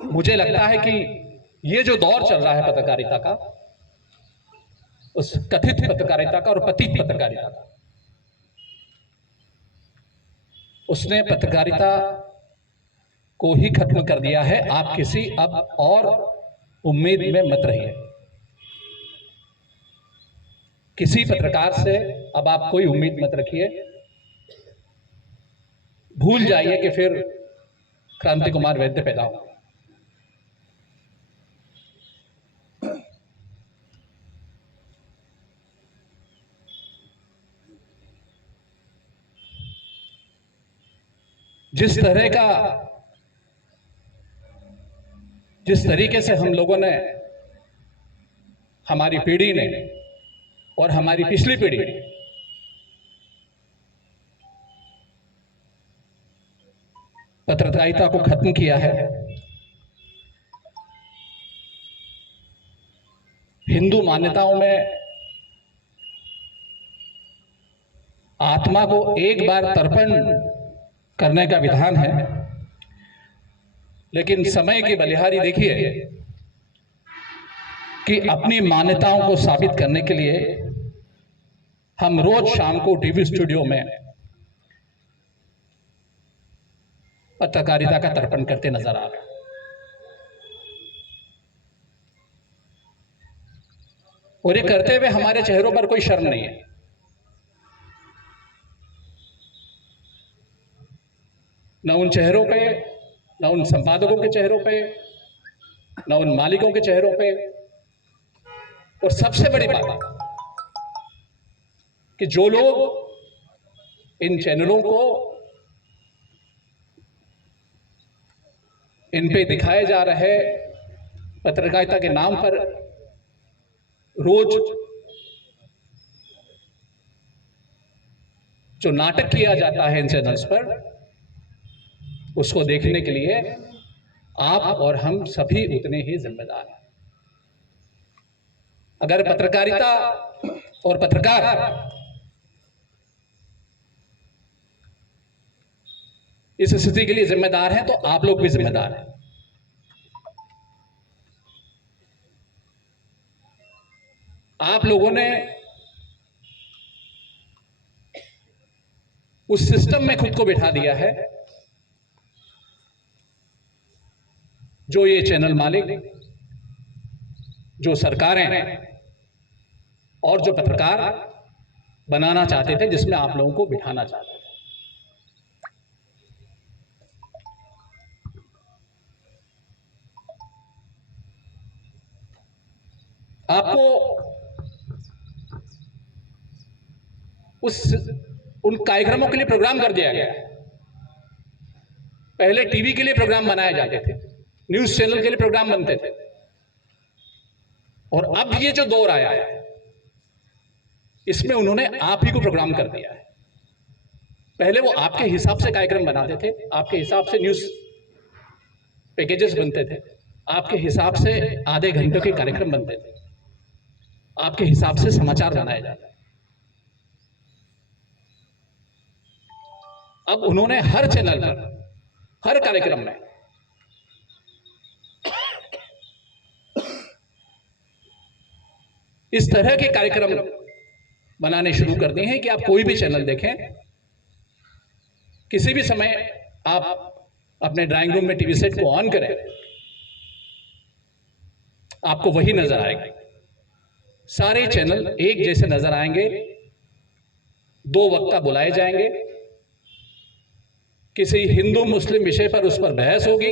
मुझे लगता है कि ये जो दौर चल रहा है पत्रकारिता का, उस कथित पत्रकारिता का और पतित पत्रकारिता का, उसने पत्रकारिता को ही खत्म कर दिया है। आप किसी अब और उम्मीद में मत रहिए। किसी पत्रकार से अब आप कोई उम्मीद मत रखिए। भूल जाइए कि फिर क्रांति कुमार वैद्य पैदा हो। जिस तरीके से हम लोगों ने, हमारी पीढ़ी ने और हमारी पिछली पीढ़ी ने पत्रकारिता को खत्म किया है, हिंदू मान्यताओं में आत्मा को एक बार तर्पण करने का विधान है, लेकिन समय की बलिहारी देखिए कि अपनी मान्यताओं को साबित करने के लिए हम रोज शाम को टीवी स्टूडियो में पत्रकारिता का तर्पण करते नजर आ रहे हैं। और ये करते हुए हमारे चेहरों पर कोई शर्म नहीं है। न उन चेहरों पे, न उन संपादकों के चेहरों पे, न उन मालिकों के चेहरों पे, और सबसे बड़ी बात कि जो लोग इन चैनलों को, इन पे दिखाए जा रहे पत्रकारिता के नाम पर रोज जो नाटक किया जाता है इन चैनल्स पर, उसको देखने के लिए आप और हम सभी उतने ही जिम्मेदार हैं। अगर पत्रकारिता और पत्रकार इस स्थिति के लिए जिम्मेदार हैं, तो आप लोग भी जिम्मेदार हैं। आप लोगों ने उस सिस्टम में खुद को बिठा दिया है जो ये चैनल मालिक, जो सरकारें और जो पत्रकार बनाना चाहते थे, जिसमें आप लोगों को बिठाना चाहते थे। आपको उन कार्यक्रमों के लिए प्रोग्राम कर दिया गया है। पहले टीवी के लिए प्रोग्राम बनाए जाते थे, न्यूज चैनल के लिए प्रोग्राम बनते थे, और अब ये जो दौर आया है, इसमें उन्होंने आप ही को प्रोग्राम कर दिया है। पहले वो आपके हिसाब से कार्यक्रम बनाते थे, आपके हिसाब से न्यूज पैकेजेस बनते थे, आपके हिसाब से आधे घंटे के कार्यक्रम बनते थे, आपके हिसाब से समाचार बनाए जाते थे। अब उन्होंने हर चैनल पर, हर कार्यक्रम में इस तरह के कार्यक्रम बनाने शुरू कर दिए हैं कि आप कोई भी चैनल देखें, किसी भी समय आप अपने ड्राइंग रूम में टीवी सेट को ऑन करें, आपको वही नजर आएगा। सारे चैनल एक जैसे नजर आएंगे, दो वक्ता बुलाए जाएंगे, किसी हिंदू मुस्लिम विषय पर उस पर बहस होगी,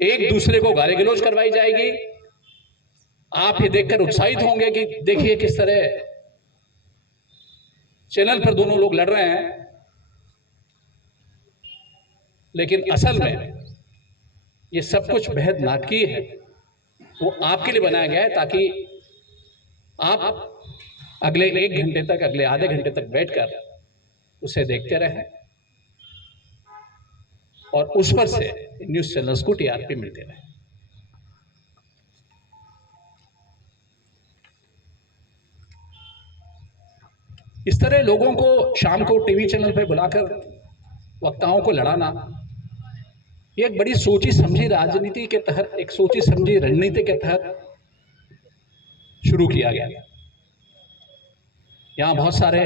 एक दूसरे को गाली गलौज करवाई जाएगी। आप ये देखकर उत्साहित होंगे कि देखिए किस तरह चैनल पर दोनों लोग लड़ रहे हैं, लेकिन असल में ये सब कुछ बेहद नाटकीय है। वो आपके लिए बनाया गया है ताकि आप अगले 1 घंटे तक, अगले आधे घंटे तक बैठकर उसे देखते रहें और उस पर से न्यूज चैनल्स को टीआरपी मिलते रहे। इस तरह लोगों को शाम को टीवी चैनल पर बुलाकर वक्ताओं को लड़ाना ये एक बड़ी सोची समझी राजनीति के तहत, एक सोची समझी रणनीति के तहत शुरू किया गया। यहाँ बहुत सारे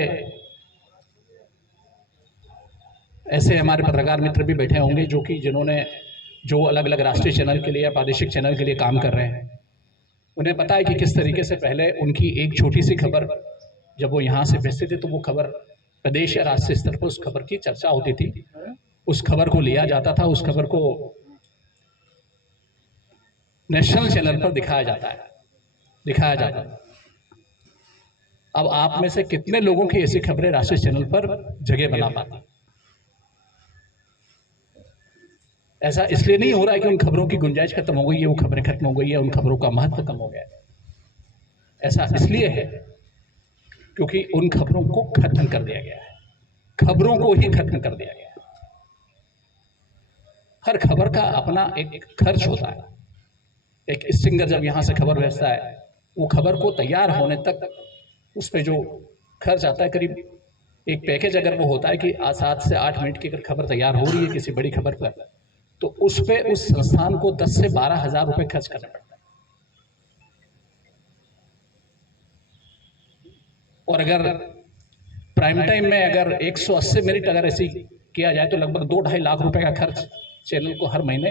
ऐसे हमारे पत्रकार मित्र भी बैठे होंगे जो अलग अलग राष्ट्रीय चैनल के लिए या प्रादेशिक चैनल के लिए काम कर रहे हैं। उन्हें पता है कि किस तरीके से पहले उनकी एक छोटी सी खबर जब वो यहाँ से भेजते थे तो वो खबर प्रदेश या राष्ट्रीय स्तर पर उस खबर की चर्चा होती थी, उस खबर को लिया जाता था, उस खबर को नेशनल चैनल पर दिखाया जाता है। अब आप में से कितने लोगों की ऐसी खबरें राष्ट्रीय चैनल पर जगह बना पाती? ऐसा इसलिए नहीं हो रहा है कि उन खबरों की गुंजाइश खत्म हो गई है, वो खबरें खत्म हो गई है, उन खबरों का महत्व कम हो गया है। ऐसा इसलिए है क्योंकि उन खबरों को खत्म कर दिया गया है, खबरों को ही खत्म कर दिया गया है। हर खबर का अपना एक खर्च होता है। एक स्ट्रिंगर जब यहाँ से खबर भेजता है, वो खबर को तैयार होने तक उस पर जो खर्च आता है, करीब एक पैकेज अगर वो होता है कि 7 से 8 मिनट की अगर खबर तैयार हो रही है किसी बड़ी खबर पर, तो उस पे उस संस्थान को 10 से 12 हज़ार रुपये खर्च करने पड़ता है। और अगर प्राइम टाइम में अगर 180 मिनट अगर ऐसी किया जाए तो लगभग 2-2.5 लाख रुपए का खर्च चैनल को हर महीने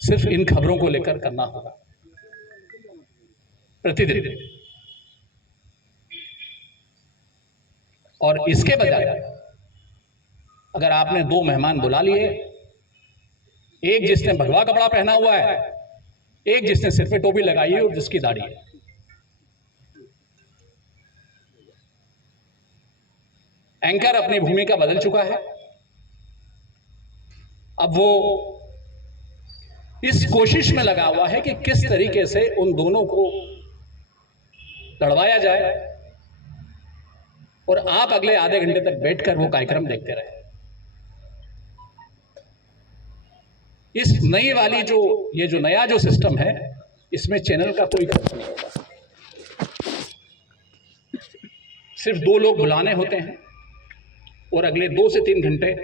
सिर्फ इन खबरों को लेकर करना होगा प्रतिदिन। और इसके बजाय अगर आपने 2 मेहमान बुला लिए, एक जिसने भगवा कपड़ा पहना हुआ है, एक जिसने सिर पे टोपी लगाई है और जिसकी दाढ़ी है, एंकर अपनी भूमिका बदल चुका है। अब वो इस कोशिश में लगा हुआ है कि किस तरीके से उन दोनों को लड़वाया जाए और आप अगले आधे घंटे तक बैठकर वो कार्यक्रम देखते रहे। इस नई वाली जो नया सिस्टम है, इसमें चैनल का कोई खर्च नहीं होता। सिर्फ 2 लोग बुलाने होते हैं और अगले 2 से 3 घंटे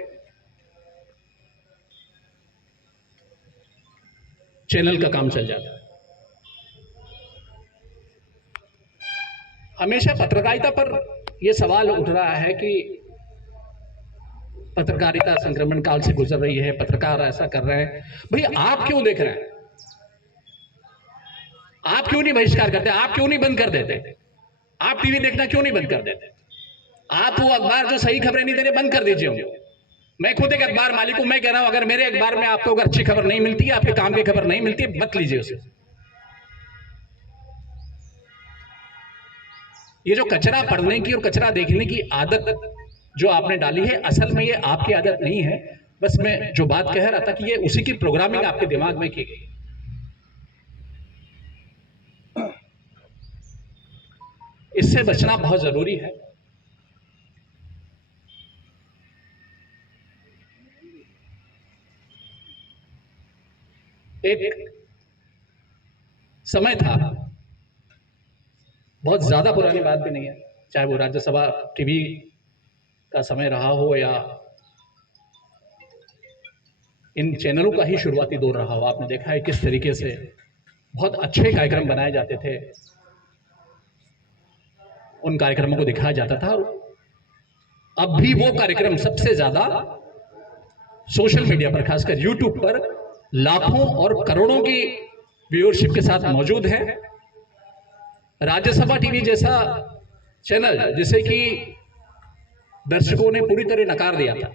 चैनल का काम चल जाता है। हमेशा पत्रकारिता पर यह सवाल उठ रहा है कि पत्रकारिता संक्रमण काल से गुजर रही है, पत्रकार ऐसा कर रहे हैं। भैया आप क्यों देख रहे हैं? आप क्यों नहीं बहिष्कार करते? आप क्यों नहीं बंद कर देते? आप टीवी देखना क्यों नहीं बंद कर देते? आप वो अखबार जो सही खबरें नहीं दे रहे बंद कर दीजिए। मैं खुद एक अखबार मालिक हूं, मैं कह रहा हूं अगर मेरे अखबार में आपको अगर अच्छी खबर नहीं मिलती है, आपके काम की खबर नहीं मिलती है, मत लीजिए उसे। ये जो कचरा पढ़ने की और कचरा देखने की आदत जो आपने डाली है, असल में ये आपकी आदत नहीं है। बस मैं जो बात कह रहा था कि ये उसी की प्रोग्रामिंग आपके दिमाग में की गई। इससे बचना बहुत जरूरी है। एक समय था, बहुत ज्यादा पुरानी बात भी नहीं है, चाहे वो राज्यसभा टीवी का समय रहा हो या इन चैनलों का ही शुरुआती दौर रहा हो। आपने देखा है किस तरीके से बहुत अच्छे कार्यक्रम बनाए जाते थे, उन कार्यक्रमों को दिखाया जाता था। और अब भी वो कार्यक्रम सबसे ज्यादा सोशल मीडिया पर, खासकर यूट्यूब पर लाखों और करोड़ों की व्यूअरशिप के साथ मौजूद है। राज्यसभा टीवी जैसा चैनल जिसे कि दर्शकों ने पूरी तरह नकार दिया था,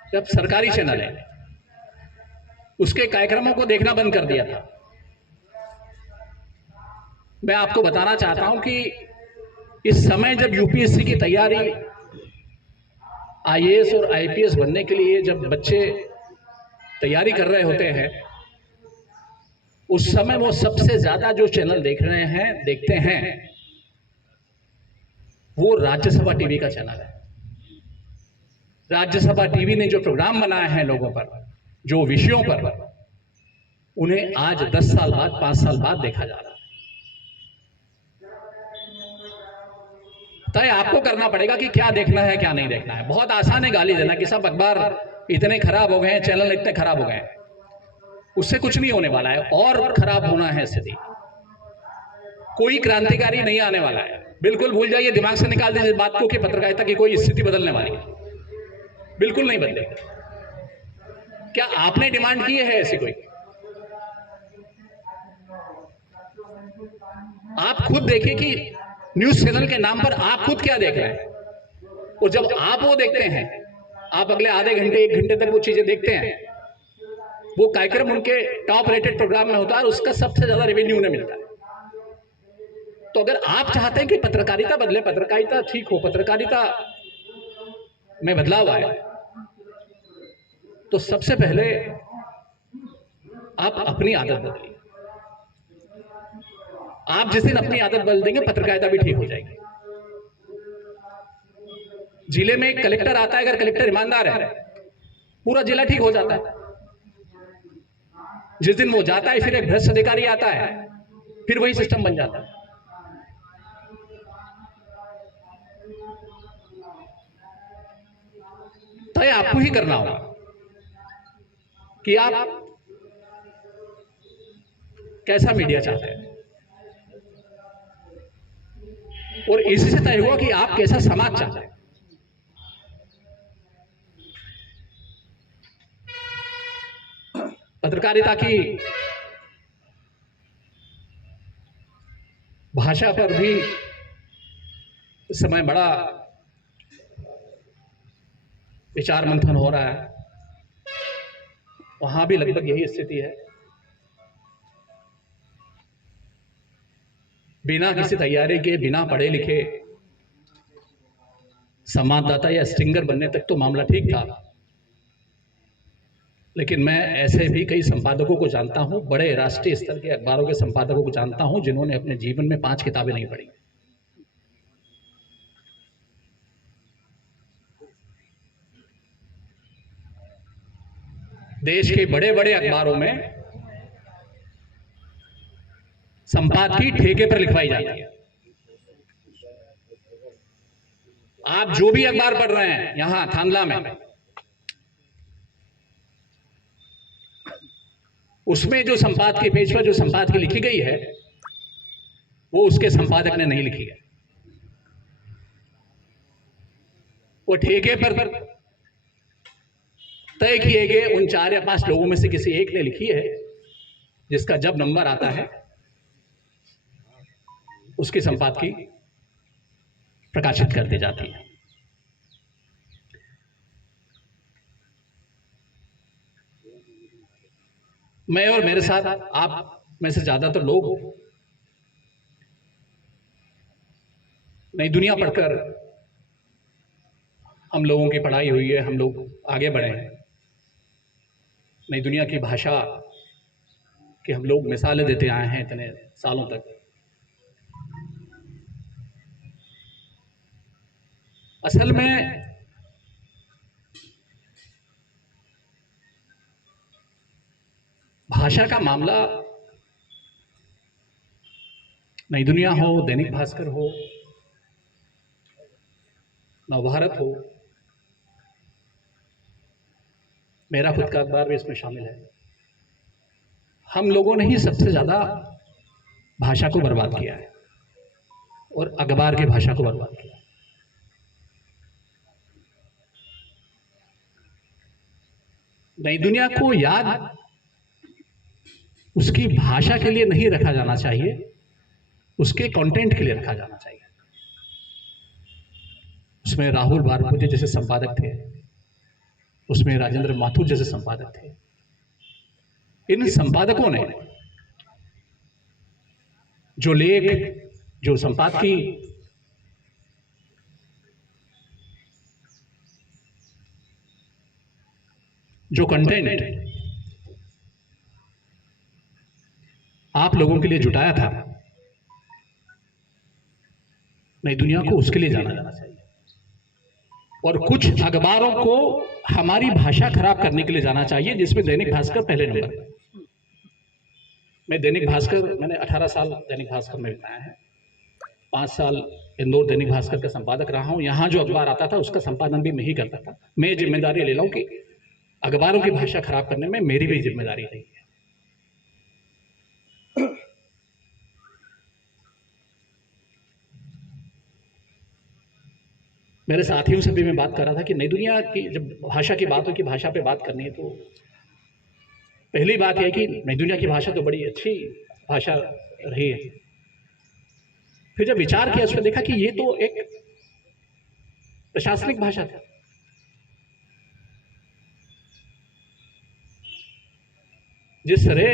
जब सरकारी चैनल है, उसके कार्यक्रमों को देखना बंद कर दिया था। मैं आपको बताना चाहता हूं कि इस समय जब यूपीएससी की तैयारी, आईएएस और आईपीएस बनने के लिए जब बच्चे तैयारी कर रहे होते हैं, उस समय वो सबसे ज्यादा जो चैनल देखते हैं वो राज्यसभा टीवी का चैनल है। राज्यसभा टीवी ने जो प्रोग्राम बनाए हैं लोगों पर, जो विषयों पर, उन्हें आज 10 साल बाद, 5 साल बाद देखा जा रहा है। तय आपको करना पड़ेगा कि क्या देखना है क्या नहीं देखना है। बहुत आसान है गाली देना कि सब अखबार इतने खराब हो गए हैं, चैनल इतने खराब हो गए हैं, उससे कुछ नहीं होने वाला है, और खराब होना है स्थिति। कोई क्रांतिकारी नहीं आने वाला है, बिल्कुल भूल जाइए, दिमाग से निकाल दीजिए बात को कि पत्रकारिता की कोई स्थिति बदलने वाली है, बिल्कुल नहीं बदलेगी। क्या आपने डिमांड की है ऐसी कोई? आप खुद देखिए कि न्यूज चैनल के नाम पर आप खुद क्या देख रहे हैं, और जब आप वो देखते हैं, आप अगले आधे घंटे 1 घंटे तक वो चीजें देखते हैं, वो कार्यक्रम उनके टॉप रेटेड प्रोग्राम में होता है और उसका सबसे ज्यादा रेवेन्यू उन्हें मिलता है। तो अगर आप चाहते हैं कि पत्रकारिता बदले, पत्रकारिता ठीक हो, पत्रकारिता में बदलाव आए, तो सबसे पहले आप अपनी आदत बदलिए। आप जिस दिन अपनी आदत बदल देंगे, पत्रकारिता भी ठीक हो जाएगी। जिले में एक कलेक्टर आता है, अगर कलेक्टर ईमानदार है, पूरा जिला ठीक हो जाता है। जिस दिन वो जाता है, फिर एक भ्रष्ट अधिकारी आता है, फिर वही सिस्टम बन जाता है। तय आपको ही करना होगा कि आप कैसा मीडिया चाहते हैं, और इसी से तय हुआ कि आप कैसा समाज चाहते हैं। पत्रकारिता की भाषा पर भी इस समय बड़ा विचार मंथन हो रहा है, वहां भी लगभग यही स्थिति है। बिना किसी तैयारी के, बिना पढ़े लिखे संवाददाता या स्टिंगर बनने तक तो मामला ठीक था, लेकिन मैं ऐसे भी कई संपादकों को जानता हूं, बड़े राष्ट्रीय स्तर के अखबारों के संपादकों को जानता हूं, जिन्होंने अपने जीवन में 5 किताबें नहीं पढ़ी। देश के बड़े बड़े अखबारों में संपादकीय ठेके पर लिखवाई जाती है। आप जो भी अखबार पढ़ रहे हैं यहां थांदला में, उसमें जो संपादकीय पेज पर जो संपादकीय लिखी गई है, वो उसके संपादक ने नहीं लिखी है। वो ठेके पर तय किए गए उन 4 या 5 लोगों में से किसी एक ने लिखी है, जिसका जब नंबर आता है उसकी संपादकीय प्रकाशित कर दी जाती है। मैं और मेरे साथ आप में से ज्यादातर लोग नई दुनिया पढ़कर हम लोगों की पढ़ाई हुई है, हम लोग आगे बढ़े हैं। नई दुनिया की भाषा कि हम लोग मिसालें देते आए हैं इतने सालों तक। असल में भाषा का मामला नई दुनिया हो, दैनिक भास्कर हो, नवभारत हो, मेरा खुद का अखबार भी इसमें शामिल है, हम लोगों ने ही सबसे ज्यादा भाषा को बर्बाद किया है और अखबार की भाषा को बर्बाद किया है। नई दुनिया को याद उसकी भाषा के लिए नहीं रखा जाना चाहिए, उसके कंटेंट के लिए रखा जाना चाहिए। उसमें राहुल बारपूजे जैसे संपादक थे, उसमें राजेंद्र माथुर जैसे संपादक थे। इन संपादकों ने जो लेख, जो संपादकीय, जो कंटेंट आप लोगों के लिए जुटाया था, नई दुनिया को उसके लिए जाना जाना चाहिए। और कुछ अखबारों को हमारी भाषा खराब करने के लिए जाना चाहिए, जिसमें दैनिक भास्कर पहले नंबर पर। मैं दैनिक भास्कर, मैंने 18 साल दैनिक भास्कर में बिताया है, 5 साल इंदौर दैनिक भास्कर का संपादक रहा हूं। यहां जो अखबार आता था उसका संपादन भी मैं ही करता था। मैं जिम्मेदारी ले रहा हूं कि अखबारों की भाषा खराब करने में मेरी भी जिम्मेदारी रही है। मेरे साथियों से भी मैं बात कर रहा था कि नई दुनिया की जब भाषा की बात हो कि भाषा पे बात करनी है, तो पहली बात यह है कि नई दुनिया की भाषा तो बड़ी अच्छी भाषा रही है। फिर जब विचार किया, उसमें देखा कि ये तो एक प्रशासनिक भाषा थी। जिस तरह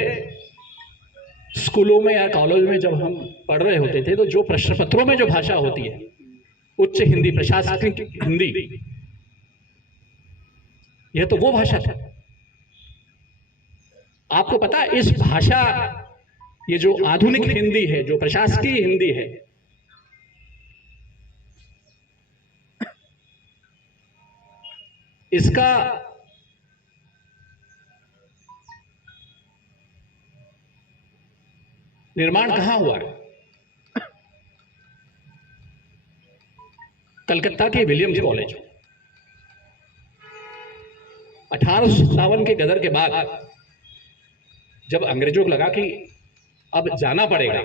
स्कूलों में या कॉलेज में जब हम पढ़ रहे होते थे, तो जो प्रश्न पत्रों में जो भाषा होती है, उच्च हिंदी, प्रशासनिक हिंदी, यह तो वो भाषा था। आपको पता है, इस भाषा, ये जो आधुनिक हिंदी है, जो प्रशासकीय हिंदी है, इसका निर्माण कहां हुआ है? कलकत्ता के विलियम्स कॉलेज। 1857 के गदर के बाद जब अंग्रेजों को लगा कि अब जाना पड़ेगा,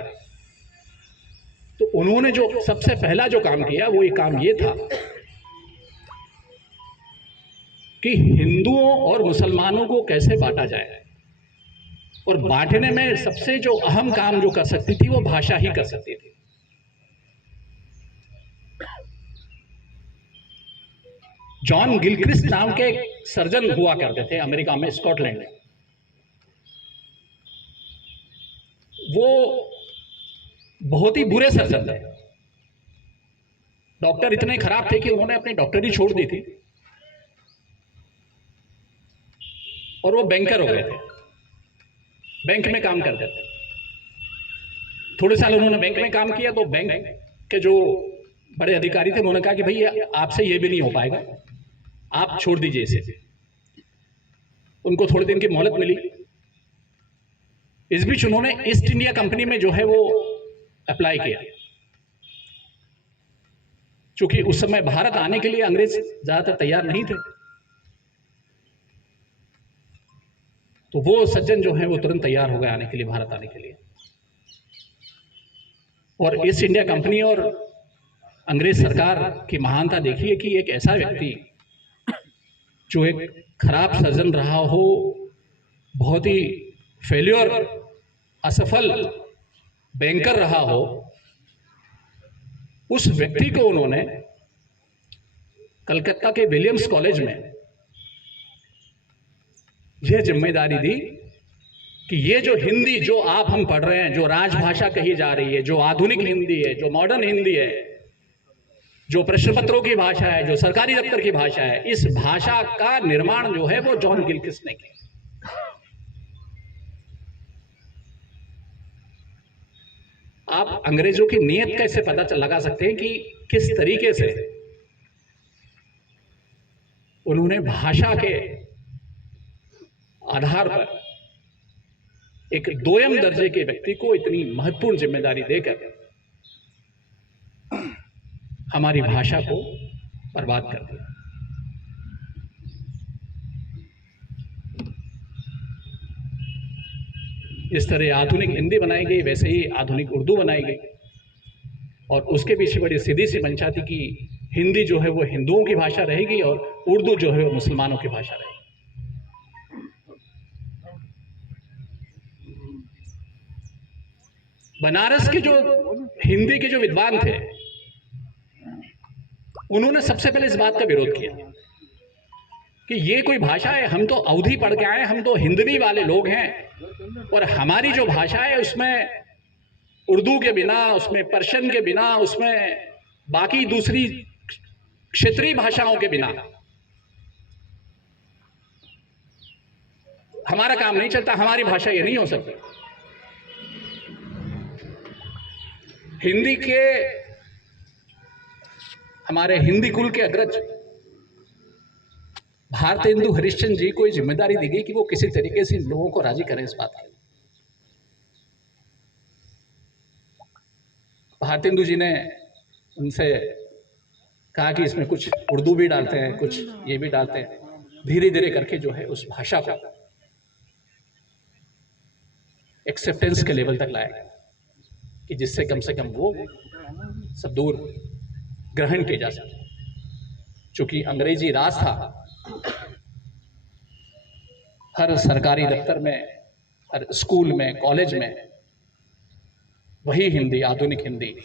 तो उन्होंने जो सबसे पहला जो काम किया, वो ये काम ये था कि हिंदुओं और मुसलमानों को कैसे बांटा जाए। और बांटने में सबसे जो अहम काम जो कर सकती थी, वो भाषा ही कर सकती थी। जॉन गिलक्रिस्ट नाम के सर्जन हुआ करते थे अमेरिका में, स्कॉटलैंड में। वो बहुत ही बुरे सर्जन थे। डॉक्टर इतने खराब थे कि उन्होंने अपनी डॉक्टरी छोड़ दी थी और वो बैंकर हो गए थे, बैंक में काम करते थे। थोड़े साल उन्होंने बैंक में काम किया, तो बैंक के जो बड़े अधिकारी थे, उन्होंने कहा कि भाई आपसे ये भी नहीं हो पाएगा, आप छोड़ दीजिए इसे। उनको थोड़े दिन की मोहलत मिली। इस बीच उन्होंने ईस्ट इंडिया कंपनी में जो है वो अप्लाई किया। चूंकि उस समय भारत आने के लिए अंग्रेज ज्यादातर तैयार नहीं थे, तो वो सज्जन जो है वो तुरंत तैयार हो गए आने के लिए, भारत आने के लिए। और ईस्ट इंडिया कंपनी और अंग्रेज सरकार की महानता देखिए कि एक ऐसा व्यक्ति जो एक खराब सर्जन रहा हो, बहुत ही फेल्योर, असफल बैंकर रहा हो, उस व्यक्ति को उन्होंने कलकत्ता के विलियम्स कॉलेज में यह जिम्मेदारी दी कि ये जो हिंदी जो आप हम पढ़ रहे हैं, जो राजभाषा कही जा रही है, जो आधुनिक हिंदी है, जो मॉडर्न हिंदी है, जो प्रश्न पत्रों की भाषा है, जो सरकारी दफ्तर की भाषा है, इस भाषा का निर्माण जो है वो जॉन गिलक्रिस्ट ने किया। आप अंग्रेजों की नीयत कैसे पता लगा सकते हैं कि किस तरीके से उन्होंने भाषा के आधार पर एक दोयम दर्जे के व्यक्ति को इतनी महत्वपूर्ण जिम्मेदारी देकर हमारी भाषा को बर्बाद कर दिया। इस तरह आधुनिक हिंदी बनाई गई, वैसे ही आधुनिक उर्दू बनाई गई, और उसके पीछे बड़ी सीधी सी मंशा थी कि हिंदी जो है वो हिंदुओं की भाषा रहेगी और उर्दू जो है वो मुसलमानों की भाषा रहेगी। बनारस के जो हिंदी के जो विद्वान थे, उन्होंने सबसे पहले इस बात का विरोध किया कि ये कोई भाषा है, हम तो अवधी पढ़ के आए, हम तो हिंदवी वाले लोग हैं, और हमारी जो भाषा है उसमें उर्दू के बिना, उसमें पर्शियन के बिना, उसमें बाकी दूसरी क्षेत्रीय भाषाओं के बिना हमारा काम नहीं चलता, हमारी भाषा ये नहीं हो सकती। हिंदी के, हमारे हिंदी कुल के अग्रज भारतेंदु हरिश्चंद्र जी को जिम्मेदारी दी गई कि वो किसी तरीके से लोगों को राजी करें इस बात के। भारतेंदु जी ने उनसे कहा कि इसमें कुछ उर्दू भी डालते हैं, कुछ ये भी डालते हैं। धीरे धीरे करके जो है उस भाषा को एक्सेप्टेंस के लेवल तक लाया गया कि जिससे कम से कम वो सब दूर ग्रहण किया जा सके। चूंकि अंग्रेजी राज था, हर सरकारी दफ्तर में, हर स्कूल में, कॉलेज में वही हिंदी, आधुनिक हिंदी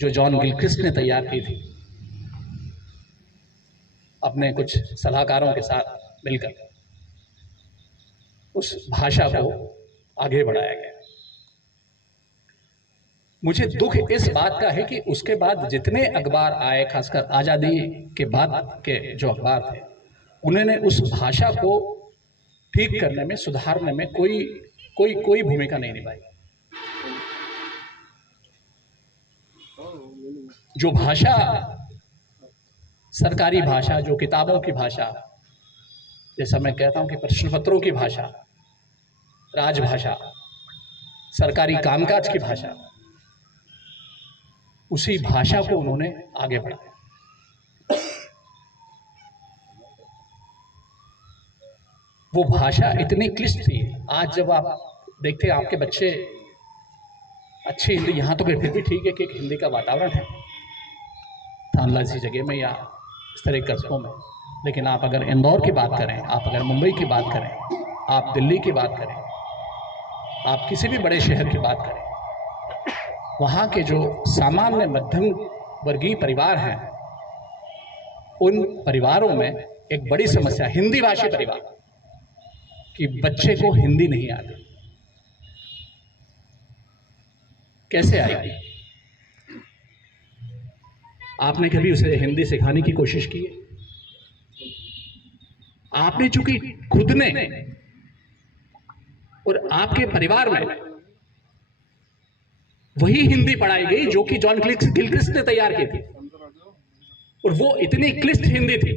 जो जॉन गिलक्रिस्ट ने तैयार की थी अपने कुछ सलाहकारों के साथ मिलकर, उस भाषा को आगे बढ़ाया गया। मुझे दुख इस बात का है कि उसके बाद जितने अखबार आए, खासकर आज़ादी के बाद के जो अखबार थे, उन्होंने उस भाषा को ठीक करने में, सुधारने में कोई भूमिका नहीं निभाई। जो भाषा, सरकारी भाषा, जो किताबों की भाषा, जैसा मैं कहता हूं कि प्रश्न पत्रों की भाषा, राजभाषा, सरकारी कामकाज की भाषा, उसी भाषा को उन्होंने आगे बढ़ाया। वो भाषा इतनी क्लिष्ट थी। आज जब आप देखते हैं आपके बच्चे अच्छी हिंदी, यहाँ तो फिर भी ठीक है कि एक हिंदी का वातावरण है थानला सी जगह में या इस तरह के कस्बों में, लेकिन आप अगर इंदौर की बात करें, आप अगर मुंबई की बात करें, आप दिल्ली की बात करें, आप किसी भी बड़े शहर की बात करें, वहाँ के जो सामान्य मध्यम वर्गीय परिवार हैं, उन परिवारों में एक बड़ी समस्या हिंदी भाषी परिवार कि बच्चे को हिंदी नहीं आती। कैसे आएगी? आपने कभी उसे हिंदी सिखाने की कोशिश की है? आपने चूंकि खुद ने और आपके परिवार में वही हिंदी पढ़ाई गई जो कि जॉन गिलक्रिस्ट ने तैयार की थी, और वो इतनी क्लिष्ट हिंदी थी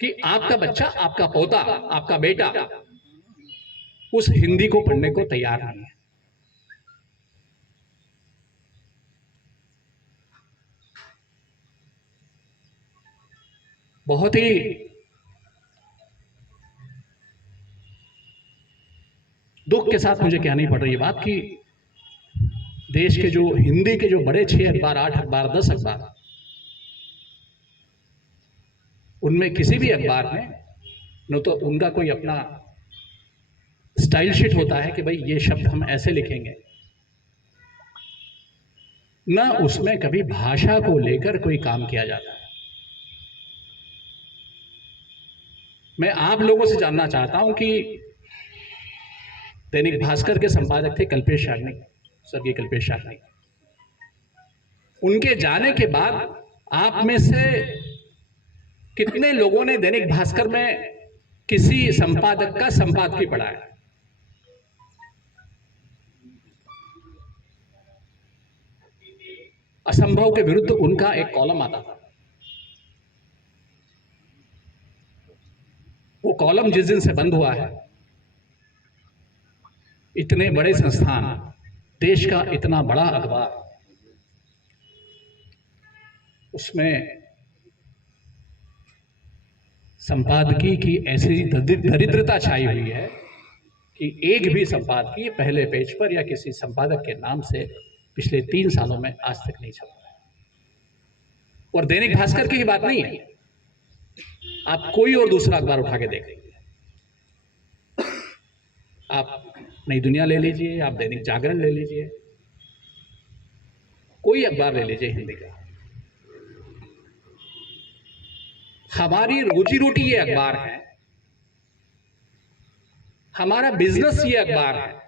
कि आपका बच्चा, आपका पोता, आपका बेटा उस हिंदी को पढ़ने को तैयार नहीं है। बहुत ही दुख के साथ मुझे कहनी पड़ रही है बात कि देश के जो हिंदी के जो बड़े 6 अखबार, 8 अखबार, 10 अखबार, उनमें किसी भी अखबार में न तो उनका कोई अपना स्टाइल शीट होता है कि भाई ये शब्द हम ऐसे लिखेंगे, न उसमें कभी भाषा को लेकर कोई काम किया जाता है। मैं आप लोगों से जानना चाहता हूं कि दैनिक भास्कर के संपादक थे कल्पेश याग्निक, स्वर्गीय कल्पेश याग्निक। उनके जाने के बाद आप में से कितने लोगों ने दैनिक भास्कर में किसी संपादक का संपादकीय पढ़ा है? असंभव के विरुद्ध उनका एक कॉलम आता था। वो कॉलम जिस दिन से बंद हुआ है, इतने बड़े संस्थान, देश का इतना बड़ा अखबार, उसमें संपादकीय की ऐसी दरिद्रता छाई हुई है कि एक भी संपादकीय पहले पेज पर या किसी संपादक के नाम से पिछले 3 सालों में आज तक नहीं छपा है। और दैनिक भास्कर की ही बात नहीं है, आप कोई और दूसरा अखबार उठा के देख लीजिए, आप नई दुनिया ले लीजिए, आप दैनिक जागरण ले लीजिए, कोई अखबार ले लीजिए हिंदी का, हमारी रोजी रोटी ये अखबार है, हमारा बिजनेस ये अखबार है।